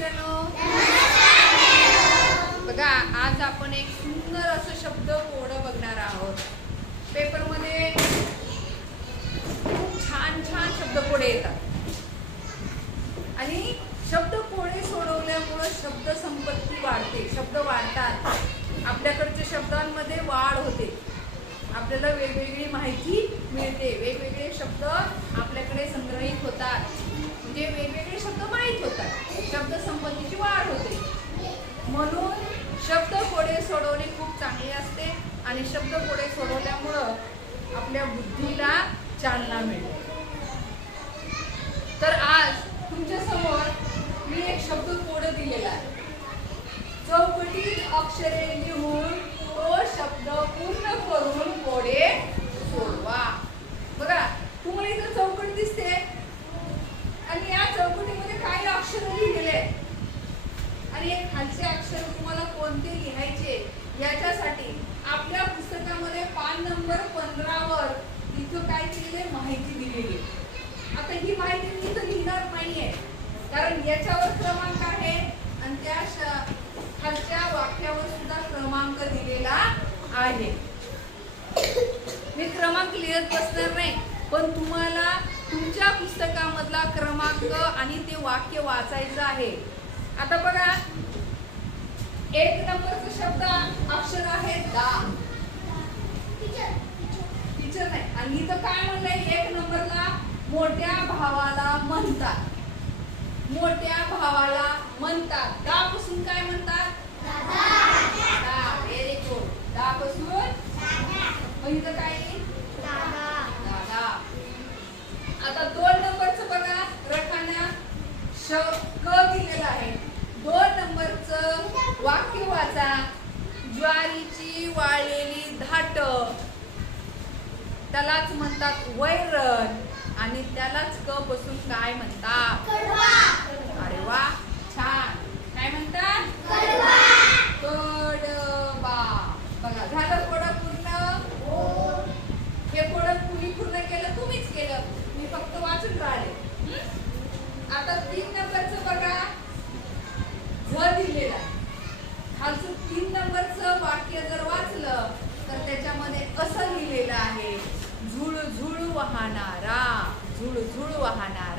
मित्रांनो बघा आज आपण एक सुंदर असं शब्द कोड बघणार आहोत. पेपरमध्ये खूप छान छान शब्द कोडे येतात. आणि शब्द कोडे सोडवल्यामुळं शब्द संपत्ती वाढते शब्द वाढतात. आपल्याकडच्या शब्दांमध्ये वाढ होते. आपल्याला वेगवेगळी माहिती मिळते वेगवेगळे शब्द आपल्याकडे संग्रहित होतात. म्हणजे वेगवेगळे शब्द माहीत होतात. शब्द संपत्तीची वाढ होते. म्हणून शब्द कोडे सोडवणे खूप चांगले असते आणि शब्द कोडे सोडवल्यामुळं आपल्या बुद्धीला चालना मिळते. तर आज तुमच्यासमोर मी एक शब्द कोड दिलेला आहे. चौकटीत अक्षरे लिहून तो शब्द पूर्ण करून कोडे सोडवा बघा तुम्हाला इथं चौकट दिसते आणि या चौकटीमध्ये काही अक्षर लिहिलेले आहेत. आणि हे खालचे अक्षर तुम्हाला कोणते लिहायचे याच्यासाठी आपल्या पुस्तकामध्ये पान नंबर पंधरावर इथं काय केलेलं आहे माहिती दिलेली आहे आता ही माहिती मी इथं लिहिणार नाहीये कारण याच्यावर क्रमांक आहे आणि त्या खालच्या वाक्यावर सुद्धा क्रमांक दिलेला आहे. मी क्रमांक लिहित बसणार नाही पण तुम्हाला तुमच्या पुस्तकामधला क्रमांक आणि ते वाक्य वाचायचं आहे. आता बघा एक नंबरचा शब्द अक्षर आहे दा. टीचर नाही. आणि इथं काय म्हणलंय? एक नंबरला मोठ्या भावाला म्हणतात. मोठ्या भावाला म्हणतात. दा पासून काय म्हणतात? दा व्हेरी गुड दा पासून काय? दादा. आता दोन नंबरचं बघा रखाना श क दिलेलं आहे. दोन नंबरचं वाक्य वाचा. ज्वारीची वाळलेली धाट. त्यालाच म्हणतात वैरण. आणि त्यालाच क बसून काय म्हणतात अरे वा छान. काय म्हणतात कडबा बघा झालं कोडं पूर्ण? हे. कोडं कुणी पूर्ण केलं तुम्हीच केलं. मी फक्त वाचून राहिले. हं? आता तीन नंबरचं बघा. झ दिलेलं आहे. खालचं तीन नंबरचं वाक्य जर वाचलं तर त्याच्यामध्ये कसं लिहिलेलं आहे झुळ झुळ वाहणारा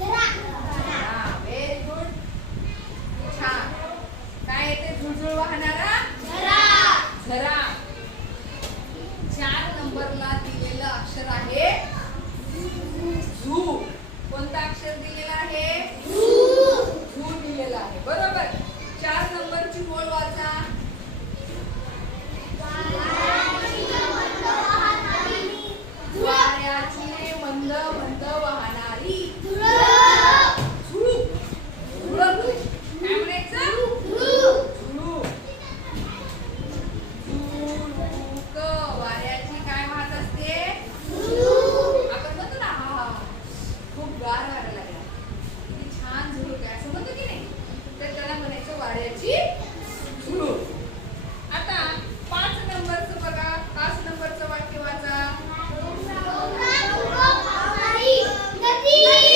वाहणारा व्हेरी गुड छान काय येते झुळझुळ वाहणारा झरा चार नंबरला दिलेलं अक्षर आहे झू कोणतं अक्षर दिलेलं आहे झू दिलेलं आहे बरोबर चार नंबरची बोल वाचा वाऱ्याची मंद मंद वाहणारी झुळूक झुळक काय म्हणायचं झुळूक झुळूक वाऱ्याची काय वाहत असते आपण म्हणतो ना हा हा खूप गार वारा लागला किती छान झुळूक आहे असं म्हणतो की नाही तर त्याला म्हणायचं वाऱ्याची झुळूक आता पाच नंबरचं बघा पाच नंबरचं वाक्य वाचा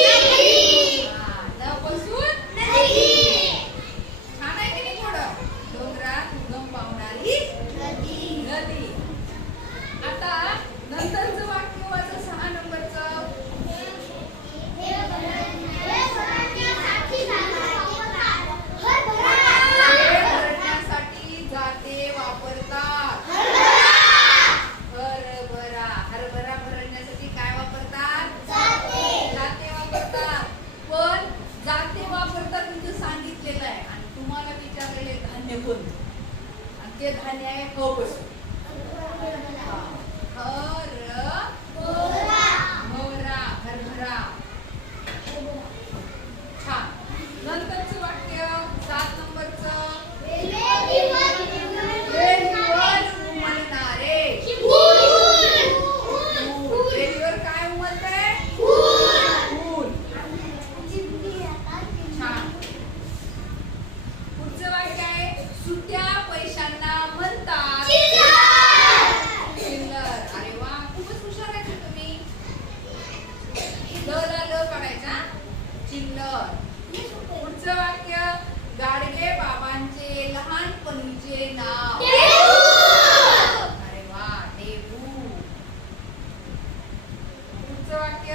हा, न बसून छान आहे की नाही थोडं डोंगरात उगम पावणारी नदी आता नंतरचं वाक्य वाचा सहा नंबरचं हे भरण्यासाठी जाते वापरतात हरभरा हरभरा भरण्यासाठी काय वापरतात जाते वापरतात पण जाते वापरतात म्हणजे सांगितलेलं आहे आणि तुम्हाला विचारलेले धान्य कोणतं जे धान्य आहे गहू तुम्ही ल ला ल काढायचा चिल्लर पुढचं वाक्य गाडगे बाबांचे लहानपणीचे नाव अरे वा देऊ पुढचं वाक्य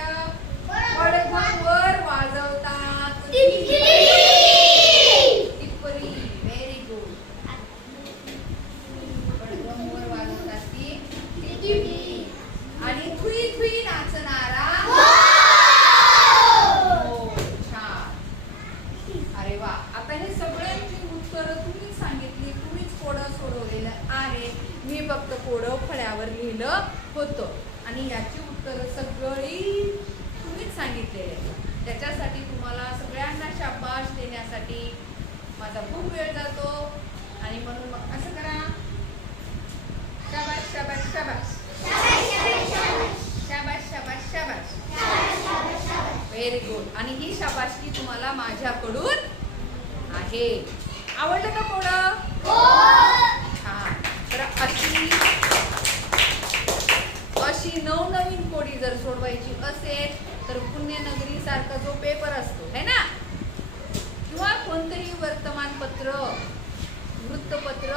पडघमवर वाजवतात टिप्परी व्हेरी गुड पडघमवर वाजवतात ती टिप्परी आणि थुई थुई नाचणारा हो, छान. अरे वा आता हे सगळ्यांची उत्तरं तुम्हीच सांगितली तुम्हीच कोडं सोडवलेलं आहे फक्त कोडं फळ्यावर लिहिलं होतं. आणि याची उत्तरं सगळी तुम्हीच सांगितलेली आहे त्याच्यासाठी तुम्हाला सगळ्यांना शाबाश देण्यासाठी माझा खूप वेळ जातो. आणि म्हणून मग असं करा. शाबाश शाबाश शाबाश शाबाश शाबाश शाबाश व्हेरी गुड आणि ही शाबाशकी तुम्हाला माझ्याकडून आहे. आवडलं का कोणं हो! अशी अशी नवनवीन कोडी जर सोडवायची असेल तर पुण्यनगरी सारखा जो पेपर असतो है ना? किंवा कोणतंही वर्तमानपत्र वृत्तपत्र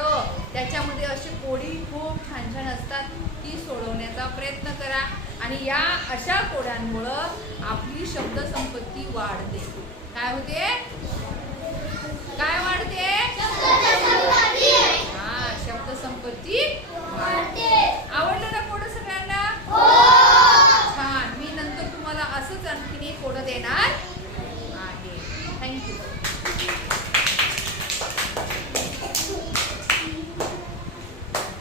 त्याच्यामध्ये अशी कोडी खूप छान छान असतात ती सोडवण्याचा प्रयत्न करा. आणि या अशा कोड्यांमुळं आपली शब्दसंपत्ती वाढते. काय होते? काय वाढते? από τι.